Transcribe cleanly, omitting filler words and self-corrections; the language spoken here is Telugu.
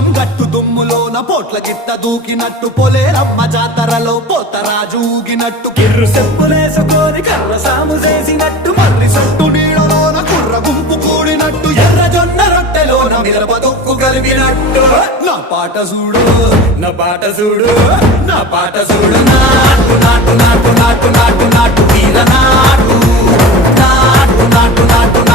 లింగం గట్టు దుమ్ములోన పోట్ల గిట్ట దూకినట్టు పొలేరమ్మ జాతరలో పోతరాజు ఊగినట్టు కిర్రు చెప్పులేసుకొని కర్ర సాము చేసినట్టు మర్రి సొట్టు నీడలోన కుర్ర గుంపు కూడినట్టు ఎర్ర జొన్న రొట్టెలోన మిరప దొక్కు కలిపినట్టు నా పాట చూడు నా పాట చూడు నా పాట చూడు నాటు నాటు నాటు నాటు నాటు నాటు వీర నాటు నాటు నాటు నాటు